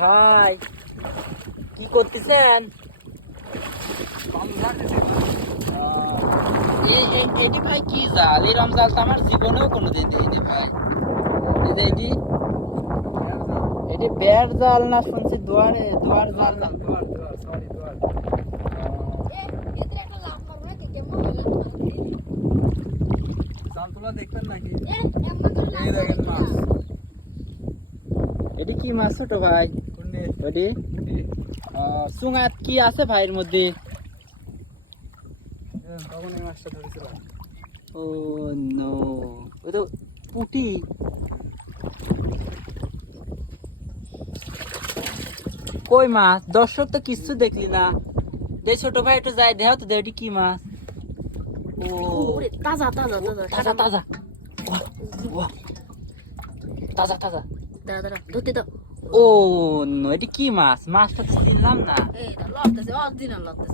ভাই কি করতেছেন? এটি ভাই কি জাল? এরম জাল তো আমার জীবনেও কোনোদিন দেয়নি ভাই। এই যে এটি বেড় জাল না শুনছি দুয়ার জাল না? দেখবেন নাকি? এই দেখেন মাছ। এটি কি মাছ ছোট ভাই? এটি চুঙাত কি আছে ভাইয়ের মধ্যে? তখন এই মাছটা ধরেছিলাম। ও নো, ওই তো পুঁটি। কই মাছ? দর্শক তো কিচ্ছু দেখলি না। দে ছোট ভাই একটু যাই দেহ তো, এটি কি মাছ? ও তাজা তাজা তাজা তাজা, বাহ, বাহ, তাজা তাজা। দাঁড়া দাঁড়া ধরতে দাও। ও নো, এটি কি মাছ? মাছটা তো চিনলাম না। এই লড়তেছে অদিন লড়তেছে